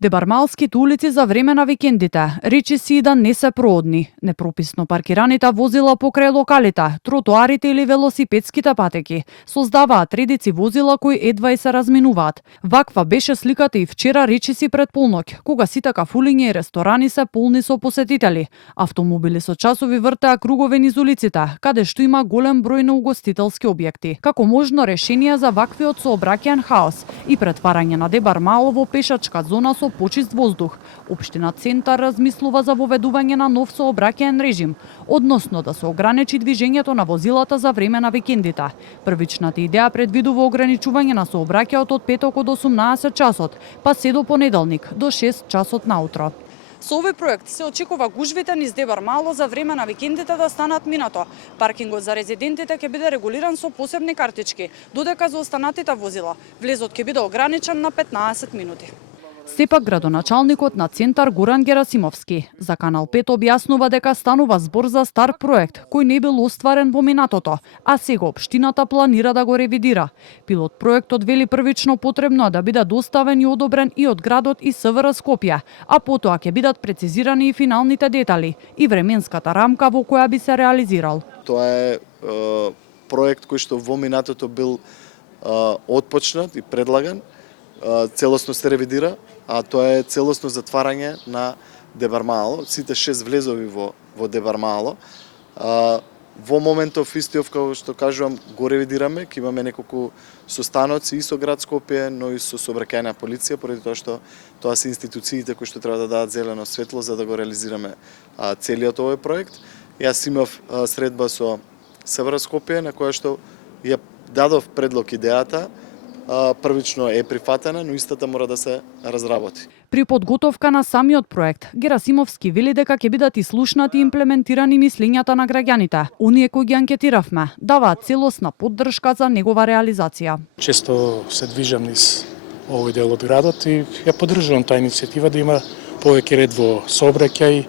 Дебармалските улици за време на викендите, речиси и да не се проодни, непрописно паркираните возила покрај локалите, тротоарите или велосипедските патеки, создаваат редици возила кои едва и се разминуваат. Ваква беше сликата и вчера речиси пред полноќ, кога сите кафулиња и ресторани се полни со посетители. Автомобили со часови вртеа кругове низ улиците, каде што има голем број на угостителски објекти. Како можно решение за ваквиот сообраќајен хаос и претварање на Дебармало во пешачка зона со почист воздух, општина Центар размислува за воведување на нов сообраќајен режим, односно да се ограничи движењето на возилата за време на викендите. Првичната идеја предвидува ограничување на сообраќајот од петок од 18 часот, па се до понеделник до 6 часот наутро. Со овој проект се очекува гужвите низ Дебармало за време на викендите да станат минато. Паркингот за резидентите ќе биде регулиран со посебни картички, додека за останатите возила влезот ќе биде ограничен на 15 минути. Сепак градоначалникот на Центар Горан Герасимовски за Канал 5 објаснува дека станува збор за стар проект кој не бил остварен во минатото, а сега општината планира да го ревидира. Пилот проектот вели првично потребно е да биде доставен и одобрен и од градот и СВР Скопје, а потоа ќе бидат прецизирани и финалните детали и временската рамка во која би се реализирал. Тоа е проект кој што во минатото бил отпочнат и предлаган, целосно се ревидира, а тоа е целосно затварање на Дебармало, сите 6 влезови во Дебармало. Во моментов истиот, како што кажувам, го ревидираме, ќе имаме неколку состаноци и со град Скопје, но и со сообраќајна полиција, поради тоа што тоа се институциите кои што треба да дадат зелено светло за да го реализираме целиот овој проект. Јас имав средба со СВР Скопје на која што ја дадов предлог идејата. Првично е прифатена, но истата мора да се разработи. При подготовка на самиот проект, Герасимовски вели дека ќе бидат ислушнати и имплементирани мислењата на граѓаните. Оние кои ги анкетиравме даваат целосна поддршка за негова реализација. Често се движам низ овој дел од градот и ја поддржувам таа иницијатива да има повеќе ред во сообраќај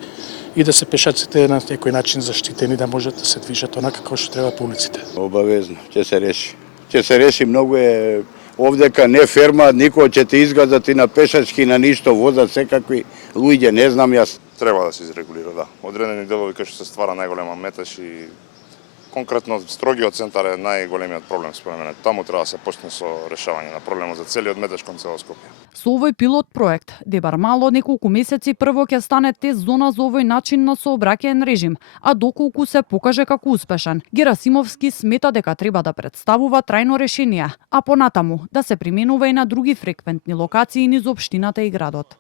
и да се пешаците на некој начин заштитени да можат да се движат онака како што треба по улиците. Обавезно, ќе се реши. Ќе се реши, многу е овдека не ферма, никој ќе те изгазат и на пешачки, на ништо, возат секакви луѓе, не знам јас. Треба да се изрегулира, да. Одредени делови кај што се ствара најголема метеж и конкретно строгиот центар е најголемиот проблем според мене. Таму треба да се почне со решавање на проблемот за целиот метеж кон цело Скопје. Со овој пилот проект, Дебармало неколку месеци прво ќе стане тест зона за овој начин на сообраќајен режим, а доколку се покаже како успешен, Герасимовски смета дека треба да представува трајно решение, а понатаму да се применува и на други фреквентни локации низ општината и градот.